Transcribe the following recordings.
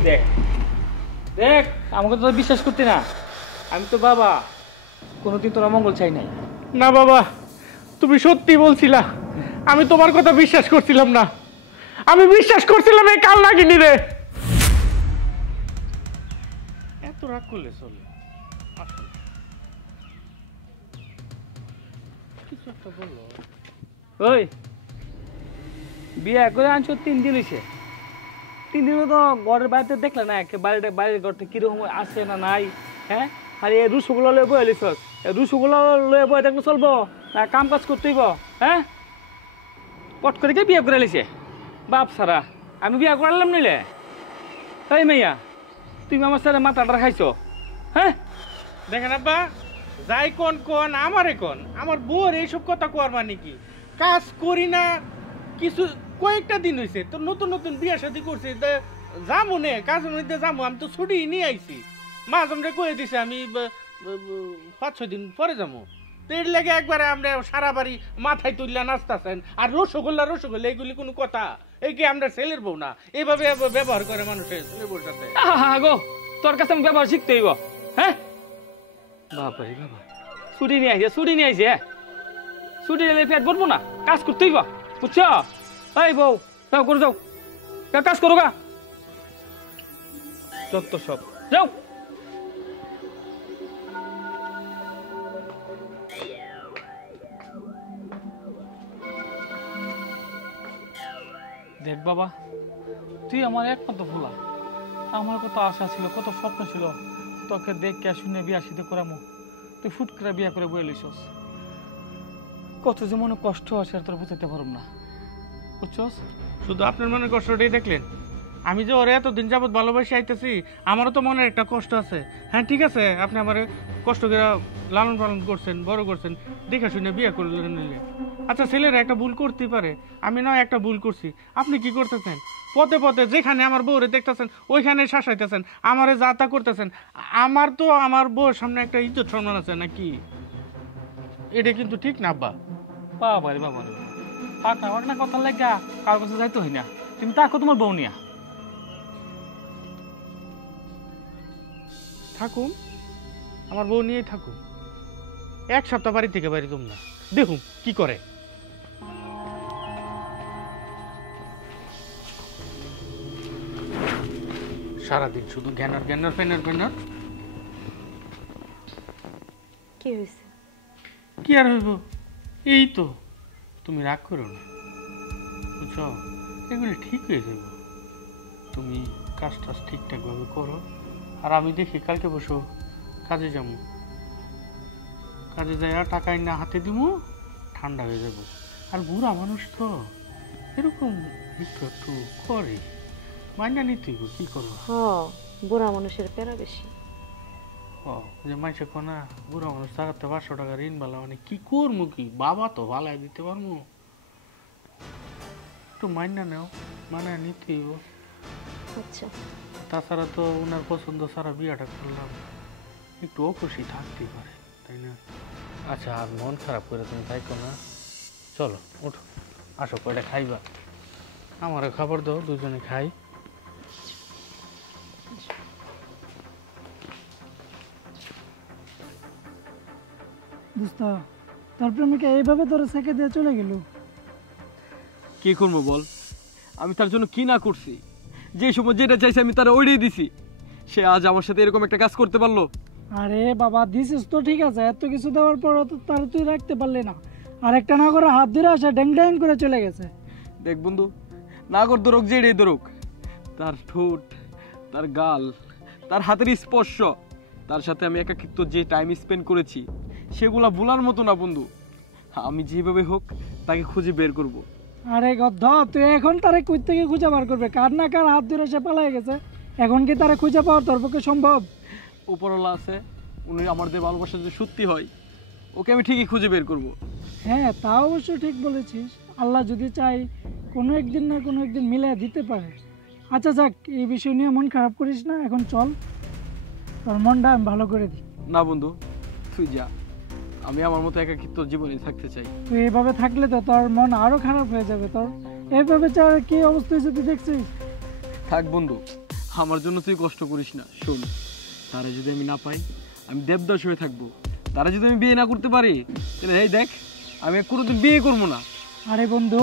তুই দেখ দেখ, আমাকে তো বিশ্বাস করতে না। আমি তো বাবা, কোনোদিন তোর মঙ্গল চাই নাই। না বাবা, তুমি সত্যি বলছিলা, আমি তোমার কথা বিশ্বাস করছিলাম না। আমি বিশ্বাস করছিলাম এই কাল নাগিনী রে। এত রাগ করলে চলে? কিছু একটা বললো। ওই বিয়ে করে আনছো 3 দিন হয়েছে, 3 দিনে তো ঘরের বাড়িতে দেখলে না বাইরের ঘর থেকে কিরকম আছে না নাই। হ্যাঁ, আর এই রুসগুলো লয়ে বয়ে লিস, রুসগুলো লয়ে বয়ে দেখলে চলবো না? কাম কাজ করতেইব। হ্যাঁ, পট করে কে বিয়ে করে লিছে বাপ সারা? আমি বিয়ে করালাম নিলে? তাই মাইয়া, তুমি আমার সাথে মাথাটা খাইছো? হ্যাঁ দেখেন আব্বা, যাই কোন কোন আমারে কোন, আমার বউর এইসব কথা কোয়ার মানে কি? কাজ করি না কিছু, কয়েকটা দিন হয়েছে তো, নতুন নতুন বিয়া শাদী করছি, যাবো নে কাজের মধ্যে যাবো। আমি তো ছুটি নিয়ে আইছি, মাঝে কয়ে দিছে আমি 5-6 দিন পরে যাবো। তো এর লেগে একবারে আমরা সারা বাড়ি মাথায় তুললা নাচতেছেন, আর রসগোল্লা রসগোল্লা এগুলি কোনো কথা? এই কি আমরা ছেলের বউ না? এইভাবে ব্যবহার করে মানুষের ছেলের বউর সাথে? গো, তোর কাছে আমি ব্যবহার শিখতে হইব। হ্যাঁ বাবারে বাবা, ছুটি নিয়ে আইছে, ছুটি নিয়ে আইছে, ছুটি নিলে পেট ভরবো না, কাজ করতে হইব, বুঝছো? এই বউ, যাও করে যাও, কাজ করো গা, যত সব যাও। দেখ বাবা, তুই আমার একমাত্র ভোলা, আমার কত আশা ছিল, কত স্বপ্ন ছিল তোকে দেখে শুনে বিয়া শীতে করামো, তুই ফুট করে বিয়া করে বয়ে লইছস। কত যে মনে কষ্ট আছে আর তোর বুঝাতে পারব না, বুঝছস? শুধু আপনার মনের কষ্টটাই দেখলেন? আমি যে ওরে এতদিন যাবৎ ভালোবাসি আইতেছি, আমারও তো মনের একটা কষ্ট আছে। হ্যাঁ ঠিক আছে, আপনি আমার কষ্ট করে লালন পালন করছেন, বড় করছেন, দেখে শুনে বিয়ে করলেন নিলে। আচ্ছা, ছেলেরা একটা ভুল করতেই পারে, আমি নয় একটা ভুল করছি। আপনি কি করতেছেন? পথে পথে যেখানে আমার বউরে দেখতেছেন ওইখানে শাসাইতেছেন, আমারে যা তা করতেছেন। আমার তো আমার বউর সামনে একটা ইজ্জত সম্মান আছে নাকি? এটা কিন্তু ঠিক না আব্বা। বাবা রে বাবা রে, পাকনা পাকনা কথা লাগা কার কাছে যাইতে হই না। তুমি তাকো তোমার বউ নিয়া থাকুন, আমার বউ নিয়েই থাকুন। 1 সপ্তাহ বাড়ি থেকে বাড়ি তোমরা দেখুন কি করে। সারাদিন শুধু জ্ঞানার জ্ঞানার ফেনার ফেনার। কি হয়েছে? কি আর হইব, এই তো। তুমি রাগ করো না, বুঝছো? এগুলো ঠিক হয়ে যাবে। তুমি কাজ টাজ ঠিকঠাক ভাবে করো, আর আমি দেখি কালকে বসো কাজে যাবো। কাজে যাই টাকা না হাতে দিব, ঠান্ডা হয়ে যাব। আর বুড়া মানুষ তো এরকম একটু একটু করে, মাইনা নিতে কি করবো? বুড়া মানুষের পেরা বেশি। যে মাইসে কোনা বুড়া মানুষ টাকাতে 500 টাকা ঋণ বালা, মানে কি করবো? কি বাবা তো ভালাই দিতে পারবো? একটু মাইনা নেও, মানে নিতেই। আচ্ছা, তাছাড়া তো ওনার পছন্দ ছাড়া বিয়েটা করলাম, একটু অখুশি থাকতেই পারে, তাই না? আচ্ছা, আর মন খারাপ করে তুমি থাকো না, চলো উঠো, আসো কয়টা খাইবা, আমারও খাবার দাও, দুজনে খাই। দোস্ত, তোর প্রেমিকা এইভাবে তোর সেকে দিয়ে চলে গেল। কি করবো বল, আমি তার জন্য কি না করছি? যে সময় যেটা চাইছি আমি তারা ওড়িয়ে দিছি, সে আজ আমার সাথে এরকম একটা কাজ করতে পারলো? আরে বাবা, দিছিস তো ঠিক আছে, এত কিছু দেওয়ার পর তো তার তুই রাখতে পারলি না, আর একটা না করে হাত ধরে আসা ড্যাং ড্যাং করে চলে গেছে। দেখ বন্ধু, নাগর দরক যেড়ে দরক, তার ঠোঁট, তার গাল, তার হাতের স্পর্শ, তার সাথে আমি একাকিত্ব যে টাইম স্পেন্ড করেছি, সেগুলা ভোলার মতো না বন্ধু। আমি যেভাবে হোক তাকে খুঁজে বের করব। আরে গদ্ধ, তুই এখন তারে কই থেকে খুঁজে বার করবে? কার না কার হাত ধরে সে পালাই গেছে, এখন কি তারে খুঁজে পাওয়া তোর পক্ষে সম্ভব? উপরওয়ালা আছে, উনি আমাদের ভালোবাসা যদি সত্যি হয়, ওকে আমি ঠিকই খুঁজে বের করব। হ্যাঁ, তা অবশ্য ঠিক বলেছিস, আল্লাহ যদি চাই কোনো একদিন না কোনো একদিন মিলিয়ে দিতে পারে। আচ্ছা যাক, এই বিষয় নিয়ে মন খারাপ করিস না, এখন চল, তোর মনটা আমি ভালো করে দিই। না বন্ধু, তুই যা, আমি আমার মতো একাকিত্ব জীবনে থাকতে চাই। তুই এইভাবে থাকলে তো তোর মন আরো খারাপ হয়ে যাবে। তোর এইভাবে কি অবস্থা হয়েছে তুই দেখছিস? থাক বন্ধু, আমার জন্য তুই কষ্ট করিস না। শোন, তারা যদি আমি না পাই, আমি দেবদাস হয়ে থাকবো। তারা যদি আমি বিয়ে না করতে পারি, তাহলে এই দেখ, আমি কোনোদিন বিয়ে করবো না। আরে বন্ধু,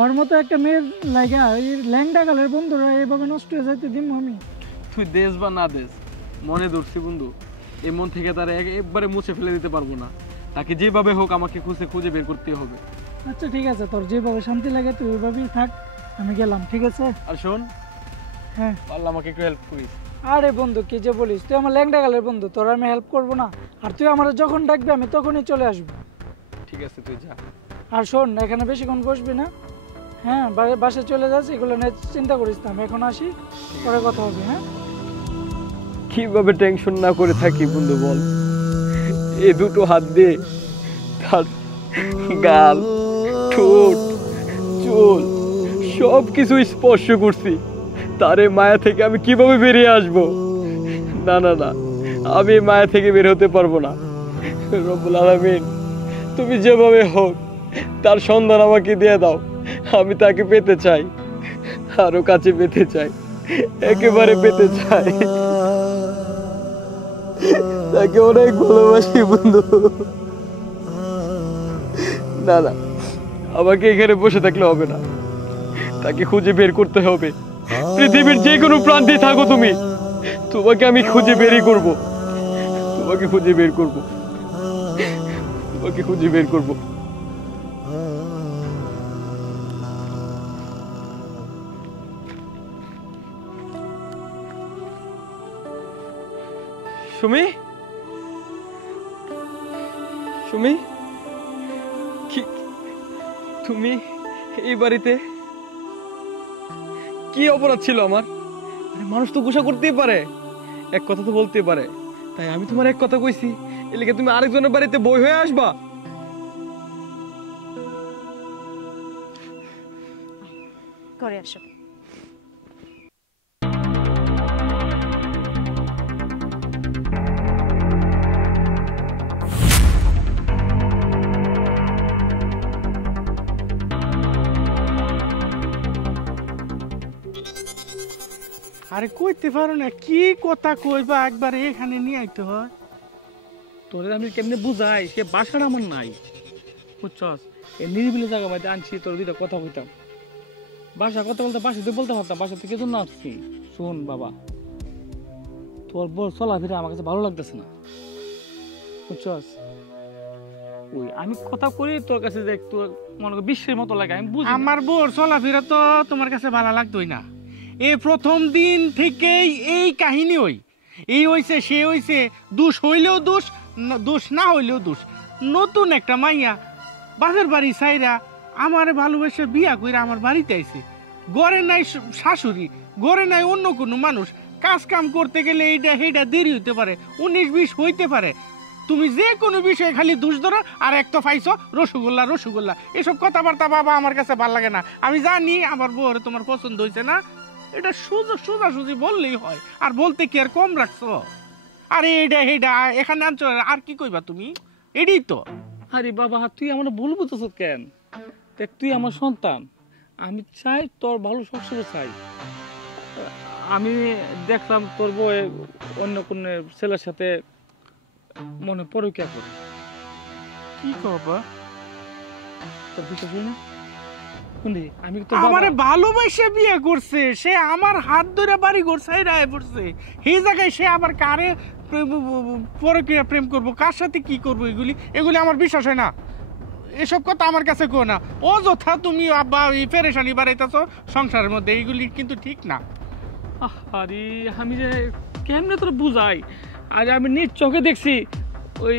ওর মতো একটা মেয়ের লাগা এই ল্যাংডা গালের বন্ধুরা এভাবে নষ্ট হয়ে যাইতে দিম আমি? তুই দেশ বা না দেশ, মনে ধরছি বন্ধু, এই মন থেকে তারা একবারে মুছে ফেলে দিতে পারবো না। তাকে যেভাবে হোক আমাকে খুঁজে খুঁজে বের করতে হবে। আচ্ছা ঠিক আছে, তোর যেভাবে শান্তি লাগে তুই ওইভাবেই থাক, আমি গেলাম, ঠিক আছে? আর শোন, হ্যাঁ। পারলে আমাকে একটু হেল্প করিস। আরে বন্ধু কি যে বলিস, তুই আমার ল্যাংডা গালের বন্ধু, তোর আমি হেল্প করবো না? আর তুই আমার যখন ডাকবি আমি তখনই চলে আসবো। ঠিক আছে, তুই যা। আর শোন, এখানে বেশিক্ষণ বসবি না। হ্যাঁ, বাসায় চলে যাচ্ছি, এগুলো নিয়ে চিন্তা করিস না, আমি এখন আসি, পরে কথা হবে। হ্যাঁ, কিভাবে টেনশন না করে থাকি বন্ধু বল? এই দুটো হাত দিয়ে তার গাল, ঠোঁট, চুল সব কিছু স্পর্শ করছি। তারে মায়া থেকে আমি কিভাবে বেরিয়ে আসব? না না না, আমি এই মায়া থেকে বের হতে পারবো না। রব্বুল আলামিন, তুমি যেভাবে হোক তার সন্ধান আমাকে দিয়ে দাও। আমি তাকে পেতে চাই, আরো কাছে পেতে চাই, একেবারে পেতে চাই। তাকে অনেক ভালোবাসি বন্ধু। না না, আমাকে এখানে বসে থাকলে হবে না, তাকে খুঁজে বের করতে হবে। পৃথিবীর যে কোনো প্রান্তে থাকো তুমি, তোমাকে আমি খুঁজে বেরই করব। তোমাকে খুঁজে বের করব, তোমাকে খুঁজে বের করব। সুমি, সুমি, কি তুমি এই বাড়িতে? কি অপরাধ ছিল আমার? মানুষ তো গুসা করতেই পারে, এক কথা তো বলতে পারে, তাই আমি তোমার এক কথা কইছি, এলাকা তুমি আরেকজনের বাড়িতে বই হয়ে আসবা? করে আসো। আরে কইতে পারো না, কি কথা কইবা, একবার এখানে নিয়ে আইতে হয়। তোরে আমি কেমনে বুঝাই, সে বাসাটা আমার নাই, বুঝছস? এই নিরিবিলি জায়গা বাড়িতে আনছি, তোর দুইটা কথা কইতাম। বাসা কথা বলতে বাসাতে বলতে পারতাম, বাসা থেকে জন্য আসছি। শোন বাবা, তোর বড় চলাফেরা আমার কাছে ভালো লাগতেছে না, বুঝছস? ওই আমি কথা করি তোর কাছে যে একটু মনে কর বিশ্বের মতো লাগে, আমি বুঝি। আমার বোর চলাফেরা তো তোমার কাছে ভালো লাগতোই না। এই প্রথম দিন থেকেই এই কাহিনী এই হইছে, সে হইছে, দোষ হইলেও দোষ, দোষ না হইলেও দোষ। নতুন একটা মাইয়া বাপের বাড়ি সাইরা আমার ভালোবেসে বিয়া কইরা আমার বাড়িতে আইছে। ঘরে নাই শাশুড়ি, ঘরে নাই অন্য কোনো মানুষ, কাজ কাম করতে গেলে এইটা সেইটা দেরি হইতে পারে, 19-20 হইতে পারে। তুমি যে কোনো বিষয়ে খালি দোষ ধরো, আর এক তো পাইছো রসগোল্লা রসগোল্লা, এসব কথাবার্তা বাবা আমার কাছে ভাল লাগে না। আমি জানি আমার বউরে তোমার পছন্দ হয়েছে না, এটা সোজাসুজি বললেই হয়, আর বলতে কি আর কম রাখছো? আরে এইটা সেইটা এখানে আনছো, আর কি কইবা তুমি? এটাই তো। আরে বাবা, তুই আমার ভুল বুঝতেছ কেন? দেখ, তুই আমার সন্তান, আমি চাই তোর ভালো, সবসময় চাই। আমি দেখলাম তোর বউ অন্য কোন ছেলের সাথে মনে পরকিয়া করে। কি করবা? তোর বিশ্বাস হয় না? শুনি, আমি তো আমারে ভালোবাসে বিয়ে করছে, সে আমার হাত ধরে বাড়ি ঘর ছাইরা পড়ছে, সেই জায়গায় সে আবার কারে পরকিয়া প্রেম করবো, কার সাথে কি করবো, এগুলি আমার বিশ্বাস হয় না। এসব কথা আমার কাছে কো না, অযথা তুমি আব্বা এই পেরেশানি বাড়াইতেছ সংসারের মধ্যে, এইগুলি কিন্তু ঠিক না। আরে আমি যে কেমনে তোর বুঝাই, আরে আমি নিজ চোখে দেখছি ওই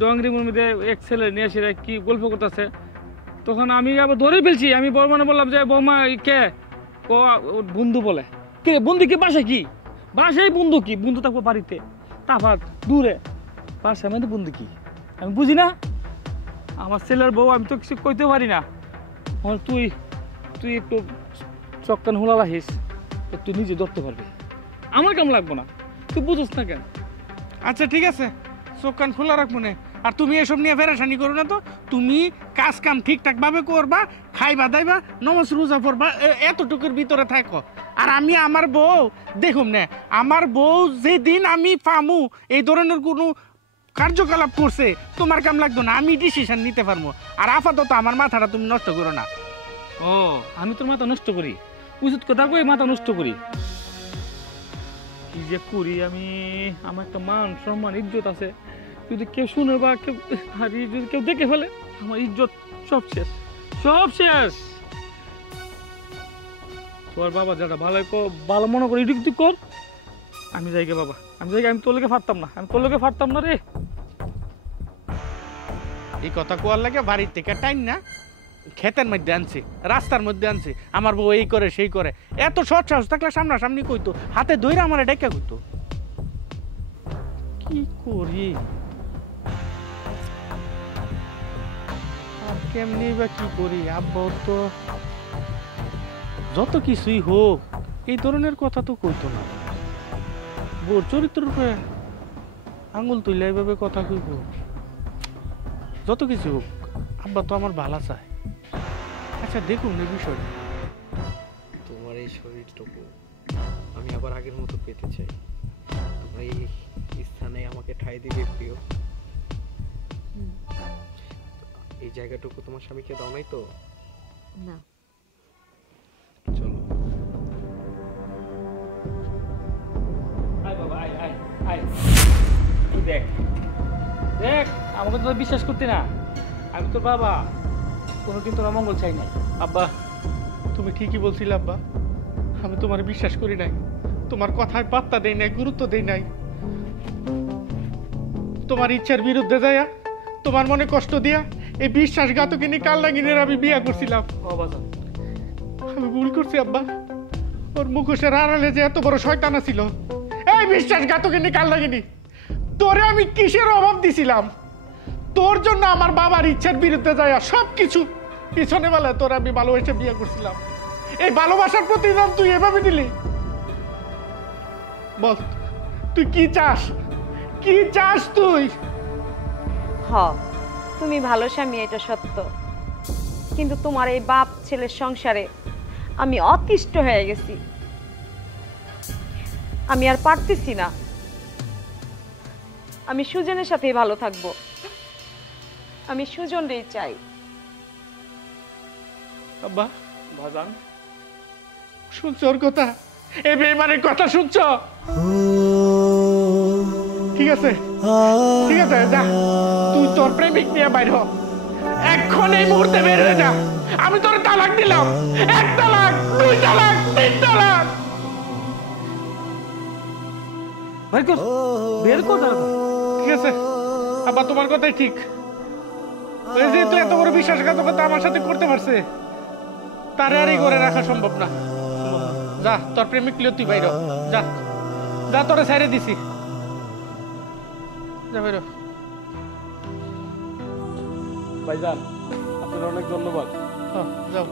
ডংরি মধ্যে এক ছেলে নিয়ে এসে কি গল্প করতেছে, তখন আমি আবার ধরে ফেলছি। আমি বৌমানে বললাম যে বৌমা কে, বন্ধু বলে। কে বন্ধু? কি বাসা? কি বাসায় বন্ধু? কি বন্ধু থাকবো বাড়িতে, তারপর দূরে বাসায় মধ্যে বন্ধু? কি আমি বুঝি না? আমার ছেলের বউ, আমি তো কিছু কইতে পারি না। তুই তুই একটু চক্কান হোলা রাখিস, তুই নিজে ধরতে পারবি, আমার কেমন লাগবো না, তুই বুঝিস না কেন? আচ্ছা ঠিক আছে, চোখ কান খোলা রাখবো না। আর তুমি এসব নিয়ে পেরেশানি করো না তো, তুমি কাজ কাম ঠিকঠাক ভাবে করবা, খাইবা দাইবা, নমাজ রোজা পড়বা, এতটুকুর ভিতরে থাকো। আর আমি আমার বউ দেখুন না, আমার বউ যেদিন আমি পামু এই ধরনের কোনো কার্যকলাপ করছে তোমার কাম লাগতো না, আমি ডিসিশন নিতে পারবো। আর আপাতত আমার মাথাটা তুমি নষ্ট করো না। ও আমি তোর মাথা নষ্ট করি? উচিত কথা কই মাথা নষ্ট করি? কি যে করি আমি, আমার একটা মান সম্মান ইজ্জত আছে, যদি কেউ শুনে বা কেউ যদি কেউ দেখে ফেলে আমার ইজ্জত সব শেষ, সব শেষ। তোর বাবা যেটা ভালো মনে করি এটুকু তুই কর, আমি যাই গে বাবা, আমি যাই গে, আমি তোর লোকে ফাটতাম না, আমি তোর লোকে ফাটতাম না রে। এই কথা কোয়ার লাগে বাড়ির থেকে টাইম না ক্ষেতের মধ্যে আনছে, রাস্তার মধ্যে আনছে, আমার বউ এই করে সেই করে। এত সৎ সাহস থাকলে সামনাসামনি কইতো, হাতে ধইরা আমার ডেকা কইতো। কি করি আর কেমনি বা কি করি? আব্বা তো যত কিছুই হোক এই ধরনের কথা তো কইতো না, বোর চরিত্রের উপরে আঙুল তুইলে এইভাবে কথা কইব। যত কিছু হোক আব্বা তো আমার ভালো চায়। আচ্ছা দেখুন এই বিষয়টা, তোমার এই শরীরটুকু আমি আবার আগের মতো পেতে চাই। তোমার এই স্থানে আমাকে ঠাঁই দিবে প্রিয়? এই জায়গাটুকু তোমার স্বামীকে দাও নাই তো? না। চলো। আয় বাবা আয় আয় আয়, তুই দেখ দেখ, আমাকে তো বিশ্বাস করতে না, আমি তোর বাবা, কোনোদিন তোর মঙ্গল চাই নাই। আব্বা তুমি ঠিকই বলছিলে আব্বা, আমি তোমার বিশ্বাস করি নাই, তোমার কথায় পাত্তা দেই নাই, গুরুত্ব দেই নাই। তোমার ইচ্ছার বিরুদ্ধে যায়া তোমার মনে কষ্ট দিয়া এই বিশ্বাসঘাতকিনী কালনাগিনীর আমি বিয়ে করছিলাম। আমি ভুল করছি আব্বা, ওর মুখোশের আড়ালে যে এত বড় শয়তানা ছিল। এই বিশ্বাসঘাতকিনী কালনাগিনী, তোরে আমি কিসের অভাব দিছিলাম? তোর জন্য আমার বাবার ইচ্ছার বিরুদ্ধে যায় সবকিছু পিছনে বেলা তোর আমি ভালোবেসে বিয়ে করছিলাম। এই ভালোবাসার প্রতিদান তুই এভাবে দিলি? বল তুই কি চাস, কি চাস তুই? হ, তুমি ভালো স্বামী, এটা সত্য, কিন্তু তোমার এই বাপ ছেলের সংসারে আমি অতিষ্ঠ হয়ে গেছি। আমি আর পারতেছি না, আমি সুজনের সাথেই ভালো থাকবো, আমি সুজনরেই চাই। আব্বা ভাজান শুনছ ওর কথা? এই বেইমানের কথা শুনছ? ঠিক আছে ঠিক আছে, যা তুই তোর প্রেমিক নিয়ে বাইর হ, এখন এই মুহূর্তে বের হয়ে যা। আমি তোর তালাক দিলাম, 1 তালাক 2 তালাক 3 তালাক। বের কর, বের কর তাড়াতাড়ি। ঠিক আছে আব্বা, তোমার কথাই ঠিক। ওই যে তুই এত বড় বিশ্বাসঘাতকতা আমার সাথে করতে পারছে, তারে আর এই ঘরে রাখা সম্ভব না। যা তোর প্রেমিক লিও তুই বাইর হ, যা যা, তোরে ছাইরে দিছি, যা বাইর হ। ভাইজান আপনার অনেক ধন্যবাদ। হ্যাঁ, যাও।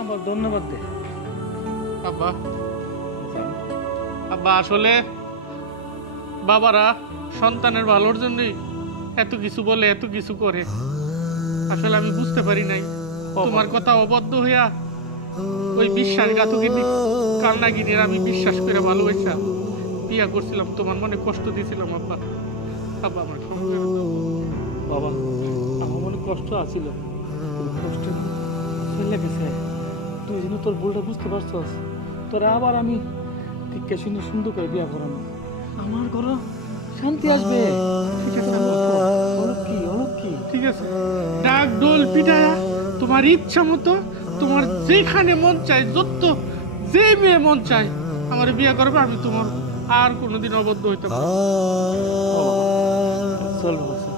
আবার ধন্যবাদ দে। আব্বা আব্বা আসলে বাবারা সন্তানের ভালোর জন্যই এত কিছু বলে, এত কিছু করে। আসলে আমি বুঝতে পারি নাই তোমার কথা অবদ্ধ হইয়া ওই বিশ্বাসঘাতকিনী কালনাগিনীর আমি বিশ্বাস করে ভালোবাসা বিয়া করছিলাম, তোমার মনে কষ্ট দিয়েছিলাম আব্বা। আব্বা আমার ক্ষমা করে দাও। বাবা আমার মনে কষ্ট আছিল, কষ্ট ফেলে গেছে, তুই যেন তোর ভুলটা বুঝতে পারছস, তোরা আবার আমি ঠিক শুনে সুন্দর করে বিয়া করানো, আমার ঘর শান্তি আসবে। ঠিক আছে অলক কি ঠিক আছে, ডাক ডোল পিটায়া তোমার ইচ্ছা মতো তোমার যেখানে মন চায়, যত যে মেয়ে মন চায় আমার বিয়ে করবে, আমি তোমার আর কোনোদিন অবদ্ধ হইতে পারবো না। চল বাবা চল।